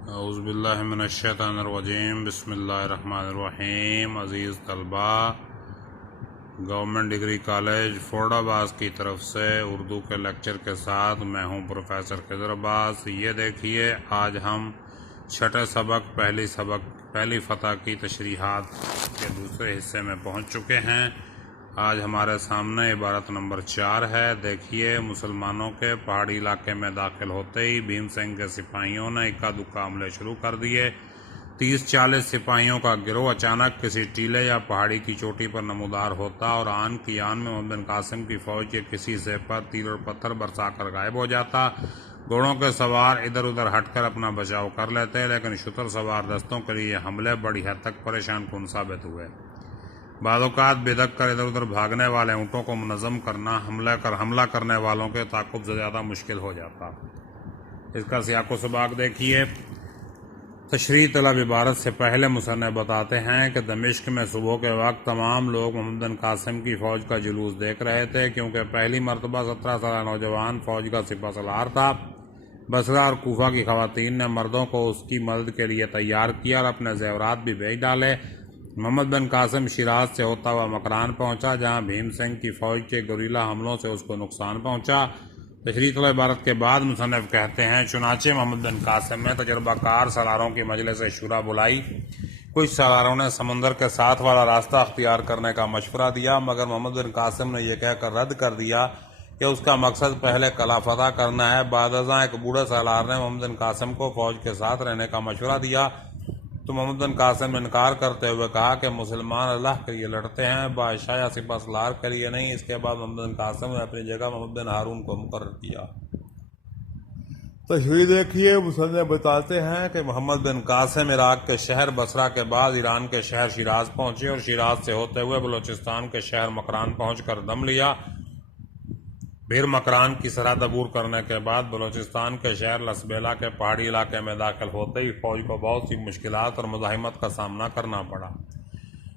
اعوذ باللہ من الشیطان الرجیم، بسم اللہ الرحمن الرحیم۔ عزیز طلباء، گورنمنٹ ڈگری کالج فورڈ آباد کی طرف سے اردو کے لیکچر کے ساتھ میں ہوں پروفیسر خضر عباس۔ یہ دیکھیے، آج ہم چھٹے سبق پہلی فتح کی تشریحات کے دوسرے حصے میں پہنچ چکے ہیں۔ آج ہمارے سامنے عبارت نمبر 4 ہے۔ دیکھیے، مسلمانوں کے پہاڑی علاقے میں داخل ہوتے ہی بھیم سنگھ کے سپاہیوں نے اکا دکا حملے شروع کر دیے۔ 30-40 سپاہیوں کا گروہ اچانک کسی ٹیلے یا پہاڑی کی چوٹی پر نمودار ہوتا اور آن کی آن میں محمد بن قاسم کی فوج کے کسی حصے پر تیر اور پتھر برسا کر غائب ہو جاتا۔ گھوڑوں کے سوار ادھر ادھر ہٹ کر اپنا بچاؤ کر لیتے، لیکن شتر سوار دستوں کے لیے حملے بڑی حد تک پریشان کن ثابت ہوئے۔ بعض اوقات بھدک کر ادھر ادھر بھاگنے والے اونٹوں کو منظم کرنا حملہ کرنے والوں کے تعاقب سے زیادہ مشکل ہو جاتا۔ اس کا سیاق و سباق دیکھیے۔ تشریح طلب عبارت سے پہلے مصنف بتاتے ہیں کہ دمشق میں صبح کے وقت تمام لوگ محمد بن قاسم کی فوج کا جلوس دیکھ رہے تھے، کیونکہ پہلی مرتبہ 17 سالہ نوجوان فوج کا سپہ سالار تھا۔ بصرہ اور کوفہ کی خواتین نے مردوں کو اس کی مدد کے لیے تیار کیا اور اپنے زیورات بھی بھیج ڈالے۔ محمد بن قاسم شیراز سے ہوتا ہوا مکران پہنچا، جہاں بھیم سنگھ کی فوج کے گوریلا حملوں سے اس کو نقصان پہنچا۔ تشریح طلب عبارت کے بعد مصنف کہتے ہیں، چنانچہ محمد بن قاسم نے تجربہ کار سالاروں کی مجلس شورا بلائی۔ کچھ سالاروں نے سمندر کے ساتھ والا راستہ اختیار کرنے کا مشورہ دیا، مگر محمد بن قاسم نے یہ کہہ کر رد کر دیا کہ اس کا مقصد پہلے قلعہ فتح کرنا ہے۔ بعد ازاں ایک بوڑھے سالار نے محمد بن قاسم کو فوج کے ساتھ رہنے کا مشورہ دیا، تو محمد بن قاسم نے انکار کرتے ہوئے کہا کہ مسلمان اللہ کے لیے لڑتے ہیں، بادشاہ یا سپہ سالار کے لیے نہیں۔ اس کے بعد محمد بن قاسم نے اپنی جگہ محمد بن ہارون کو مقرر کیا۔ تشریح دیکھیے، مصنف بتاتے ہیں کہ محمد بن قاسم عراق کے شہر بصرہ کے بعد ایران کے شہر شیراز پہنچے اور شیراز سے ہوتے ہوئے بلوچستان کے شہر مکران پہنچ کر دم لیا۔ پھر مکران کی سرحد عبور کرنے کے بعد بلوچستان کے شہر لسبیلا کے پہاڑی علاقے میں داخل ہوتے ہی فوج کو بہت سی مشکلات اور مزاحمت کا سامنا کرنا پڑا۔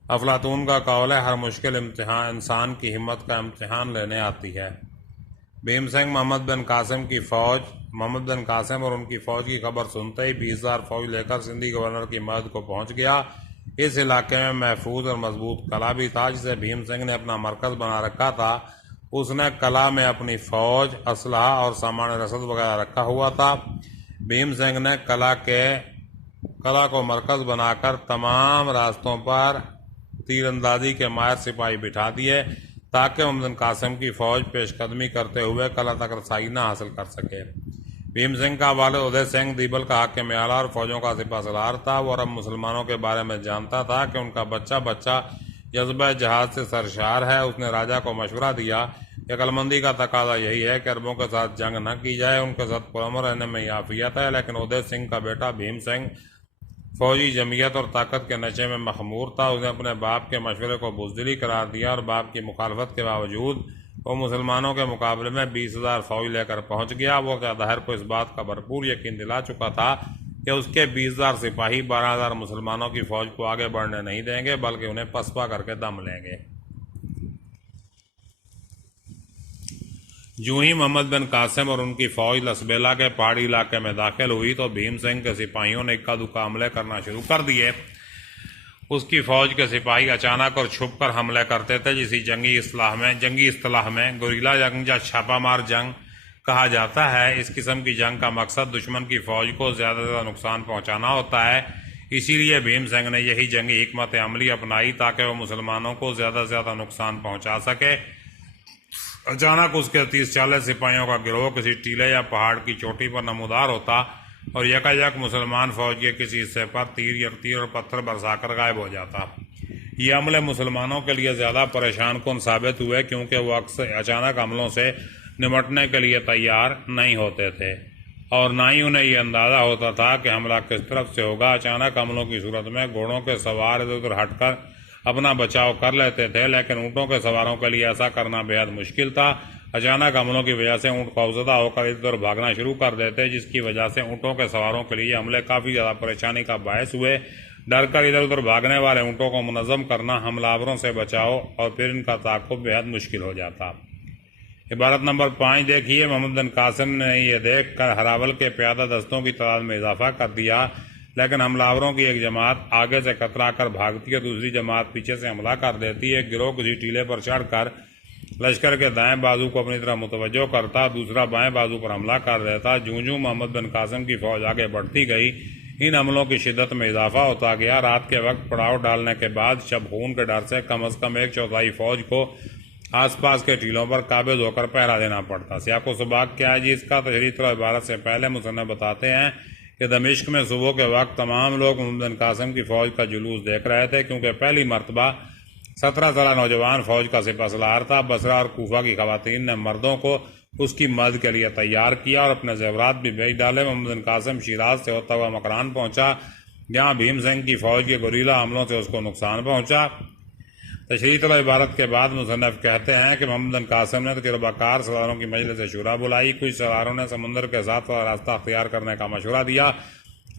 افلاطون کا قول ہے، ہر مشکل امتحان انسان کی ہمت کا امتحان لینے آتی ہے۔ بھیم سنگھ محمد بن قاسم اور ان کی فوج کی خبر سنتے ہی 20,000 فوج لے کر سندھی گورنر کی مدد کو پہنچ گیا۔ اس علاقے میں محفوظ اور مضبوط قلعہ بھی تھا، جسے بھیم سنگھ نے اپنا مرکز بنا رکھا تھا۔ اس نے قلعہ میں اپنی فوج، اسلحہ اور سامان رسد وغیرہ رکھا ہوا تھا۔ بھیم سنگھ نے قلعہ کو مرکز بنا کر تمام راستوں پر تیر اندازی کے ماہر سپاہی بٹھا دیے، تاکہ محمد بن قاسم کی فوج پیش قدمی کرتے ہوئے قلعہ تک رسائی نہ حاصل کر سکے۔ بھیم سنگھ کا والد ادے سنگھ دیبل کا حاکم اعلیٰ اور فوجوں کا سپہ سالار تھا۔ وہ عرب مسلمانوں کے بارے میں جانتا تھا کہ ان کا بچہ جذبہ جہاد سے سرشار ہے۔ اس نے راجہ کو مشورہ دیا کہ عقلمندی کا تقاضا یہی ہے کہ عربوں کے ساتھ جنگ نہ کی جائے، ان کے ساتھ پرامن رہنے میں عافیت ہے۔ لیکن ادے سنگھ کا بیٹا بھیم سنگھ فوجی جمعیت اور طاقت کے نشے میں مخمور تھا۔ اس نے اپنے باپ کے مشورے کو بزدلی قرار دیا اور باپ کی مخالفت کے باوجود وہ مسلمانوں کے مقابلے میں 20,000 فوج لے کر پہنچ گیا۔ وہ ظاہر کو اس بات کا بھرپور یقین دلا چکا تھا کہ اس کے 20,000 سپاہی 12,000 مسلمانوں کی فوج کو آگے بڑھنے نہیں دیں گے، بلکہ انہیں پسپا کر کے دم لیں گے۔ جو ہی محمد بن قاسم اور ان کی فوج لسبیلا کے پہاڑی علاقے میں داخل ہوئی تو بھیم سنگھ کے سپاہیوں نے اکا دکا حملے کرنا شروع کر دیے۔ اس کی فوج کے سپاہی اچانک اور چھپ کر حملے کرتے تھے، جسے جنگی اصطلاح میں گوریلا جنگ یا چھاپہ مار جنگ کہا جاتا ہے۔ اس قسم کی جنگ کا مقصد دشمن کی فوج کو زیادہ سے زیادہ نقصان پہنچانا ہوتا ہے۔ اسی لیے بھیم سنگھ نے یہی جنگی حکمت عملی اپنائی تاکہ وہ مسلمانوں کو زیادہ سے زیادہ نقصان پہنچا سکے۔ اچانک اس کے 30-40 سپاہیوں کا گروہ کسی ٹیلے یا پہاڑ کی چوٹی پر نمودار ہوتا اور یک مسلمان فوج کے کسی حصے پر تیر اور پتھر برسا کر غائب ہو جاتا۔ یہ عملے مسلمانوں کے لیے زیادہ پریشان کن ثابت ہوئے، کیونکہ وہ اکثر اچانک حملوں سے نمٹنے کے لیے تیار نہیں ہوتے تھے اور نہ ہی انہیں یہ اندازہ ہوتا تھا کہ حملہ کس طرف سے ہوگا۔ اچانک حملوں کی صورت میں گھوڑوں کے سوار ادھر ادھر ہٹ کر اپنا بچاؤ کر لیتے تھے، لیکن اونٹوں کے سواروں کے لیے ایسا کرنا بے حد مشکل تھا۔ اچانک حملوں کی وجہ سے اونٹ خوفزدہ ہو کر ادھر ادھر بھاگنا شروع کر دیتے، جس کی وجہ سے اونٹوں کے سواروں کے لیے حملے کافی زیادہ پریشانی کا باعث ہوئے۔ ڈر کر ادھر ادھر بھاگنے والے اونٹوں کو منظم کرنا، حملہ آوروں سے بچاؤ اور پھر ان کا تعاقب بے حد مشکل ہو جاتا۔ عبارت نمبر 5 دیکھیے، محمد بن قاسم نے یہ دیکھ کر ہراول کے پیادہ دستوں کی تعداد میں اضافہ کر دیا، لیکن حملہ آوروں کی ایک جماعت آگے سے کترا کر بھاگتی ہے، دوسری جماعت پیچھے سے حملہ کر دیتی ہے۔ ایک گروہ کسی ٹیلے پر چڑھ کر لشکر کے دائیں بازو کو اپنی طرف متوجہ کرتا، دوسرا بائیں بازو پر حملہ کر دیتا۔ جوں جوں محمد بن قاسم کی فوج آگے بڑھتی گئی، ان حملوں کی شدت میں اضافہ ہوتا گیا۔ رات کے وقت پڑاؤ ڈالنے کے بعد شب خون کے ڈر سے کم از کم 1/4 فوج کو آس پاس کے ٹیلوں پر قابض ہو کر پہرا دینا پڑتا۔ سیاق و سباق کیا ہے جی اس کا؟ تشریح و عبارت سے پہلے مصنف بتاتے ہیں کہ دمشق میں صبح کے وقت تمام لوگ محمد بن قاسم کی فوج کا جلوس دیکھ رہے تھے، کیونکہ پہلی مرتبہ 17 سالہ نوجوان فوج کا سپہ سالار تھا۔ بصرہ اور کوفہ کی خواتین نے مردوں کو اس کی مدد کے لیے تیار کیا اور اپنے زیورات بھی بھیج ڈالے۔ محمد بن قاسم شیراز سے ہوتا ہوا مکران پہنچا، جہاں بھیم سنگھ کی فوج کے گوریلا حملوں سے اس کو نقصان پہنچا۔ تشریح و عبارت کے بعد مصنف کہتے ہیں کہ محمد بن قاسم نے تجربہ کار سالاروں کی مجلس شورا بلائی۔ کچھ سالاروں نے سمندر کے ساتھ والا راستہ اختیار کرنے کا مشورہ دیا،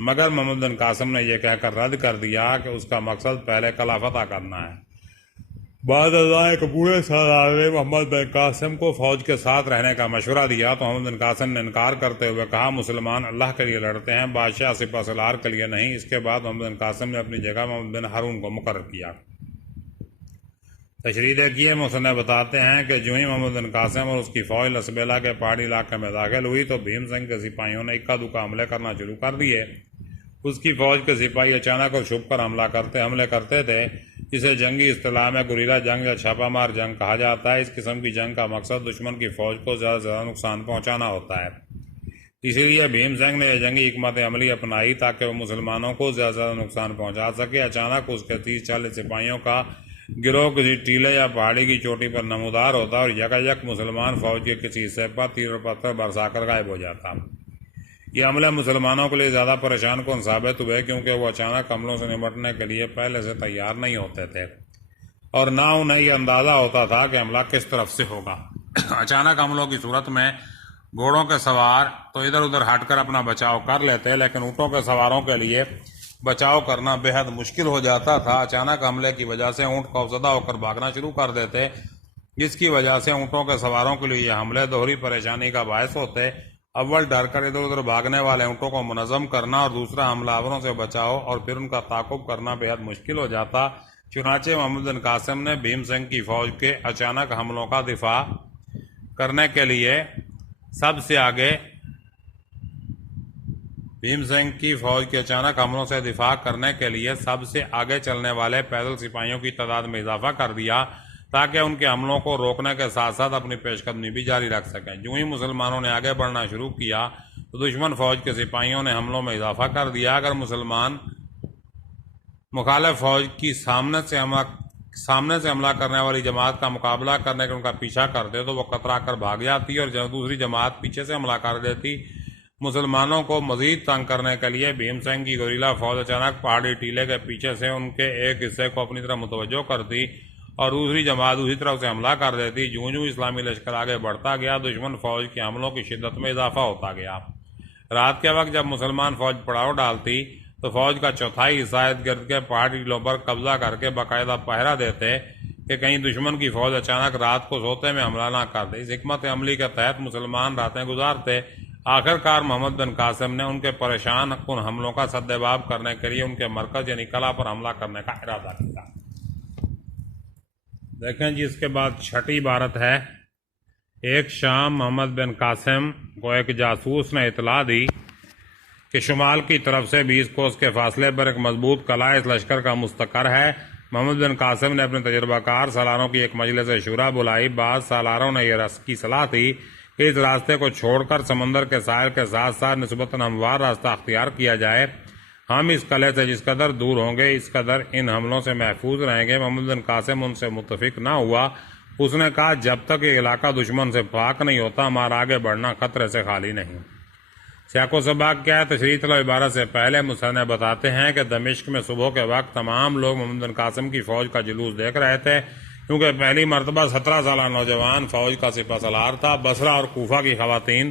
مگر محمد بن قاسم نے یہ کہہ کر رد کر دیا کہ اس کا مقصد پہلے قلعہ فتح کرنا ہے۔ بعد ازاں ایک بوڑھے سالار نے محمد بن قاسم کو فوج کے ساتھ رہنے کا مشورہ دیا تو محمد بن قاسم نے انکار کرتے ہوئے کہا، مسلمان اللہ کے لیے لڑتے ہیں، بادشاہ سپہ سالار کے لیے نہیں۔ اس کے بعد محمد بن قاسم نے اپنی جگہ محمد بن ہارون کو مقرر کیا۔ تشریح دیکھیے، مصنف بتاتے ہیں کہ جو ہی محمد بن قاسم اور اس کی فوج لسبیلا کے پہاڑی علاقے میں داخل ہوئی تو بھیم سنگھ کے سپاہیوں نے اکا دکا حملے کرنا شروع کر دیے۔ اس کی فوج کے سپاہی اچانک اور چھپ کر حملے کرتے تھے، جسے جنگی اصطلاح میں گوریلا جنگ یا چھاپہ مار جنگ کہا جاتا ہے۔ اس قسم کی جنگ کا مقصد دشمن کی فوج کو زیادہ سے زیادہ نقصان پہنچانا ہوتا ہے۔ اسی لیے بھیم سنگھ نے یہ جنگی حکمت عملی اپنائی تاکہ وہ مسلمانوں کو زیادہ سے زیادہ نقصان پہنچا سکے۔ اچانک اس کے 30-40 سپاہیوں کا گروہ کسی ٹیلے یا پہاڑی کی چوٹی پر نمودار ہوتا اور یکایک مسلمان فوج کے کسی حصے پر تیر اور پتھر برسا کر غائب ہو جاتا۔ یہ حملے مسلمانوں کے لیے زیادہ پریشان کن ثابت ہوئے، کیونکہ وہ اچانک حملوں سے نمٹنے کے لیے پہلے سے تیار نہیں ہوتے تھے اور نہ انہیں یہ اندازہ ہوتا تھا کہ حملہ کس طرف سے ہوگا۔ اچانک حملوں کی صورت میں گھوڑوں کے سوار تو ادھر ادھر ہٹ کر اپنا بچاؤ کر لیتے، لیکن اونٹوں کے سواروں کے لیے بچاؤ کرنا بے حد مشکل ہو جاتا تھا۔ اچانک حملے کی وجہ سے اونٹ خوفزدہ ہو کر بھاگنا شروع کر دیتے، جس کی وجہ سے اونٹوں کے سواروں کے لیے یہ حملے دوہری پریشانی کا باعث ہوتے۔ اول ڈر کر ادھر ادھر بھاگنے والے اونٹوں کو منظم کرنا اور دوسرا حملہ آوروں سے بچاؤ اور پھر ان کا تعاقب کرنا بے حد مشکل ہو جاتا۔ چنانچہ محمد بن قاسم نے بھیم سنگھ کی فوج کے اچانک حملوں کا دفاع کرنے کے لیے سب سے آگے چلنے والے پیدل سپاہیوں کی تعداد میں اضافہ کر دیا تاکہ ان کے حملوں کو روکنے کے ساتھ ساتھ اپنی پیش قدمی بھی جاری رکھ سکیں۔ جو ہی مسلمانوں نے آگے بڑھنا شروع کیا تو دشمن فوج کے سپاہیوں نے حملوں میں اضافہ کر دیا۔ اگر مسلمان مخالف فوج کی سامنے سے حملہ کرنے والی جماعت کا مقابلہ کرنے کا ان کا پیچھا کرتے تو وہ کترا کر بھاگ جاتی اور دوسری جماعت پیچھے سے حملہ کر دیتی۔ مسلمانوں کو مزید تنگ کرنے کے لیے بھیم سنگھ کی گوریلا فوج اچانک پہاڑی ٹیلے کے پیچھے سے ان کے ایک حصے کو اپنی طرف متوجہ کرتی اور دوسری جماعت دوسری طرف سے حملہ کر دیتی۔ جوں جوں اسلامی لشکر آگے بڑھتا گیا دشمن فوج کے حملوں کی شدت میں اضافہ ہوتا گیا۔ رات کے وقت جب مسلمان فوج پڑاؤ ڈالتی تو فوج کا چوتھائی حصہ ارد گرد کے پہاڑی ٹیلوں پر قبضہ کر کے باقاعدہ پہرا دیتے کہ کہیں دشمن کی فوج اچانک رات کو سوتے میں حملہ نہ کر دے۔ اس حکمت عملی کے تحت مسلمان راتیں گزارتے۔ آخر کار محمد بن قاسم نے ان کے پریشان کن حملوں کا سدباب کرنے کے لیے ان کے مرکز یعنی قلعہ پر حملہ کرنے کا ارادہ کیا۔ دیکھیں جی اس کے بعد چھٹی عبارت ہے، ایک شام محمد بن قاسم کو ایک جاسوس نے اطلاع دی کہ شمال کی طرف سے 20 کوس کے فاصلے پر ایک مضبوط قلعہ اس لشکر کا مستقر ہے۔ محمد بن قاسم نے اپنے تجربہ کار سالاروں کی ایک مجلس شورا بلائی۔ بعض سالاروں نے یہ کی صلاح دی کہ اس راستے کو چھوڑ کر سمندر کے ساحل کے ساتھ ساتھ نسبتاً ہموار راستہ اختیار کیا جائے۔ ہم اس قلعے سے جس قدر دور ہوں گے اس قدر ان حملوں سے محفوظ رہیں گے۔ محمد بن قاسم ان سے متفق نہ ہوا۔ اس نے کہا جب تک یہ علاقہ دشمن سے پاک نہیں ہوتا ہمارا آگے بڑھنا خطرے سے خالی نہیں۔ سیاق و سباق کیا ہے؟ تشریح و عبارت سے پہلے مصنف بتاتے ہیں کہ دمشق میں صبح کے وقت تمام لوگ محمد بن قاسم کی فوج کا جلوس دیکھ رہے تھے، کیونکہ پہلی مرتبہ 17 سالہ نوجوان فوج کا سپہ سالار تھا۔ بصرہ اور کوفہ کی خواتین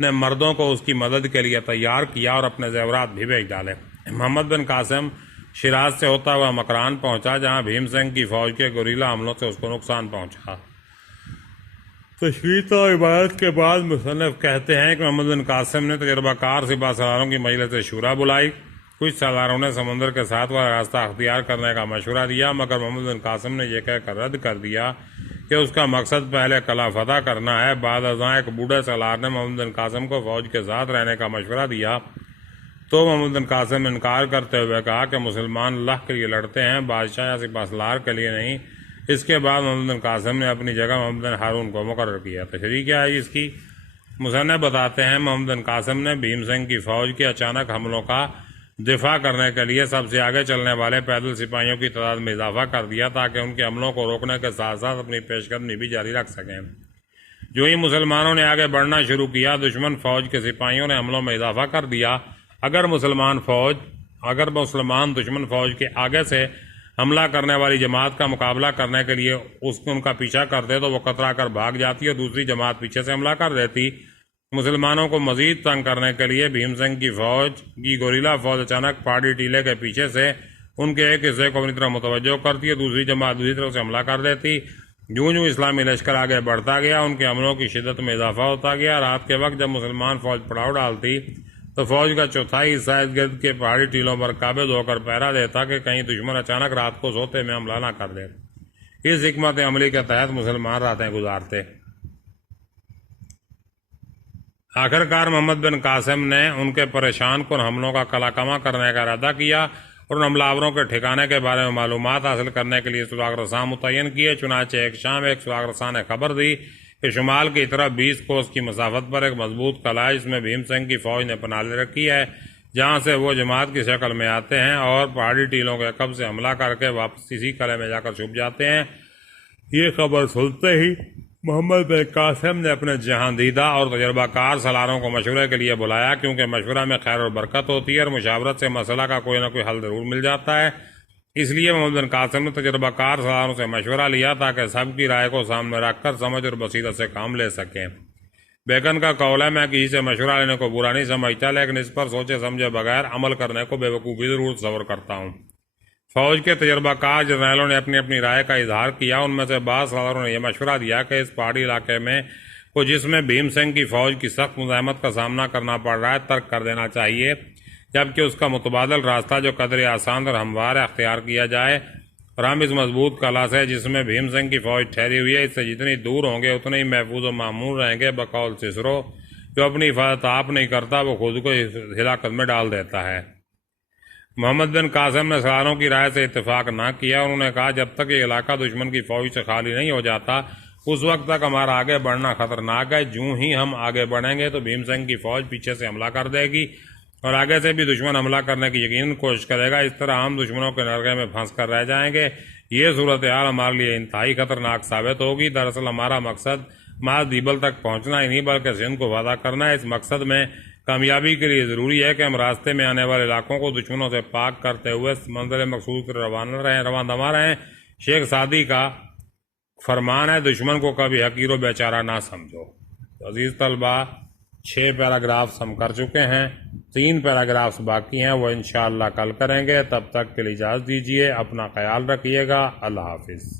نے مردوں کو اس کی مدد کے لیے تیار کیا اور اپنے زیورات بھی بھیج ڈالے۔ محمد بن قاسم شیراز سے ہوتا ہوا مکران پہنچا، جہاں بھیم سنگھ کی فوج کے گوریلا حملوں سے اس کو نقصان پہنچا۔ تشریح و عبارت کے بعد مصنف کہتے ہیں کہ محمد بن قاسم نے تجربہ کار سپاہ سالاروں کی مجلس شورا بلائی. کچھ سالاروں نے سمندر کے ساتھ والا راستہ اختیار کرنے کا مشورہ دیا، مگر محمد بن قاسم نے یہ کہہ کر رد کر دیا کہ اس کا مقصد پہلے قلعہ فتح کرنا ہے. بعد ازاں ایک بوڑھے سالار نے محمد بن قاسم کو فوج کے ساتھ رہنے کا مشورہ دیا تو محمد بن قاسم نے انکار کرتے ہوئے کہا کہ مسلمان اللہ کے لیے لڑتے ہیں، بادشاہ یا سپاہ سالار کے لیے نہیں. اس کے بعد محمد بن قاسم نے اپنی جگہ محمد بن ہارون کو مقرر کیا. تشریح کیا ہے اس کی؟ مصنف بتاتے ہیں محمد بن قاسم نے بھیم سنگھ کی فوج کے اچانک حملوں کا دفاع کرنے کے لیے سب سے آگے چلنے والے پیدل سپاہیوں کی تعداد میں اضافہ کر دیا تاکہ ان کے حملوں کو روکنے کے ساتھ ساتھ اپنی پیش قدمی بھی جاری رکھ سکیں. جو ہی مسلمانوں نے آگے بڑھنا شروع کیا، دشمن فوج کے سپاہیوں نے حملوں میں اضافہ کر دیا. اگر مسلمان دشمن فوج کے آگے سے حملہ کرنے والی جماعت کا مقابلہ کرنے کے لیے ان کا پیچھا کرتے تو وہ کترا کر بھاگ جاتی اور دوسری جماعت پیچھے سے حملہ کر دیتی. مسلمانوں کو مزید تنگ کرنے کے لیے بھیم سنگھ کی فوج کی گوریلا فوج اچانک پہاڑی ٹیلے کے پیچھے سے ان کے ایک حصے کو اپنی طرف متوجہ کرتی ہے، دوسری جماعت دوسری طرف سے حملہ کر دیتی. جوں جوں اسلامی لشکر آگے بڑھتا گیا، ان کے حملوں کی شدت میں اضافہ ہوتا گیا. رات کے وقت جب مسلمان فوج پڑاؤ ڈالتی تو فوج کا چوتھائی حصہ ارد گرد کے پہاڑی ٹیلوں پر قابض ہو کر پہرا دیتا کہ کہیں دشمن اچانک رات کو سوتے میں حملہ نہ کر دے. اس حکمت عملی کے تحت مسلمان راتیں گزارتے. آخرکار محمد بن قاسم نے ان کے پریشان کن حملوں کا قلع کما کرنے کا ارادہ کیا اور ان حملہ آوروں کے ٹھکانے کے بارے میں معلومات حاصل کرنے کے لیے سراغ رساں متعین کیے. چنانچہ ایک شام ایک سراغ رساں نے خبر دی کہ شمال کی طرف 20 کوس کی مسافت پر ایک مضبوط قلعہ ہے جس میں بھیم سنگھ کی فوج نے پناہ لے رکھی ہے، جہاں سے وہ جماعت کی شکل میں آتے ہیں اور پہاڑی ٹیلوں کے قبض سے حملہ کر کے واپس اسی قلعے میں جا کر چھپ جاتے ہیں. یہ خبر سنتے ہی محمد بن قاسم نے اپنے جہاں دیدہ اور تجربہ کار سالاروں کو مشورے کے لیے بلایا، کیونکہ مشورہ میں خیر اور برکت ہوتی ہے اور مشاورت سے مسئلہ کا کوئی نہ کوئی حل ضرور مل جاتا ہے. اس لیے محمد بن قاسم نے تجربہ کار سالاروں سے مشورہ لیا تاکہ سب کی رائے کو سامنے رکھ کر سمجھ اور بصیرت سے کام لے سکیں. بیگن کا قول ہے، میں کسی سے مشورہ لینے کو برا نہیں سمجھتا، لیکن اس پر سوچے سمجھے بغیر عمل کرنے کو بے وقوفی ضرور تصور کرتا ہوں. فوج کے تجربہ کار جرنیلوں نے اپنی اپنی رائے کا اظہار کیا. ان میں سے بعض سالاروں نے یہ مشورہ دیا کہ اس پہاڑی علاقے میں کو جس میں بھیم سنگھ کی فوج کی سخت مزاحمت کا سامنا کرنا پڑ رہا ہے ترک کر دینا چاہیے، جبکہ اس کا متبادل راستہ جو قدر آسان اور ہموار ہے اختیار کیا جائے، اور ہم اس مضبوط قلعہ سے جس میں بھیم سنگھ کی فوج ٹھہری ہوئی ہے اس سے جتنی دور ہوں گے اتنے ہی محفوظ و معمول رہیں گے. بقول سسرو، جو اپنی حفاظت آپ نہیں کرتا وہ خود کو ہلاکت میں ڈال دیتا ہے. محمد بن قاسم نے سالاروں کی رائے سے اتفاق نہ کیا. انہوں نے کہا جب تک یہ علاقہ دشمن کی فوج سے خالی نہیں ہو جاتا اس وقت تک ہمارا آگے بڑھنا خطرناک ہے. جوں ہی ہم آگے بڑھیں گے تو بھیم سنگھ کی فوج پیچھے سے حملہ کر دے گی اور آگے سے بھی دشمن حملہ کرنے کی یقیناً کوشش کرے گا. اس طرح ہم دشمنوں کے نرغے میں پھنس کر رہ جائیں گے. یہ صورتحال ہمارے لیے انتہائی خطرناک ثابت ہوگی. دراصل ہمارا مقصد محض دیبل تک پہنچنا ہی نہیں بلکہ سندھ کو فتح کرنا ہے. اس مقصد میں کامیابی کے لیے ضروری ہے کہ ہم راستے میں آنے والے علاقوں کو دشمنوں سے پاک کرتے ہوئے منزل مقصود پر رواں دوا رہیں. شیخ سعدی کا فرمان ہے، دشمن کو کبھی حقیر و بیچارہ نہ سمجھو. عزیز طلبہ، 6 پیراگرافز ہم کر چکے ہیں، 3 پیراگرافز باقی ہیں، وہ انشاءاللہ کل کریں گے. تب تک کے لیے اجازت دیجیے. اپنا خیال رکھیے گا. اللہ حافظ.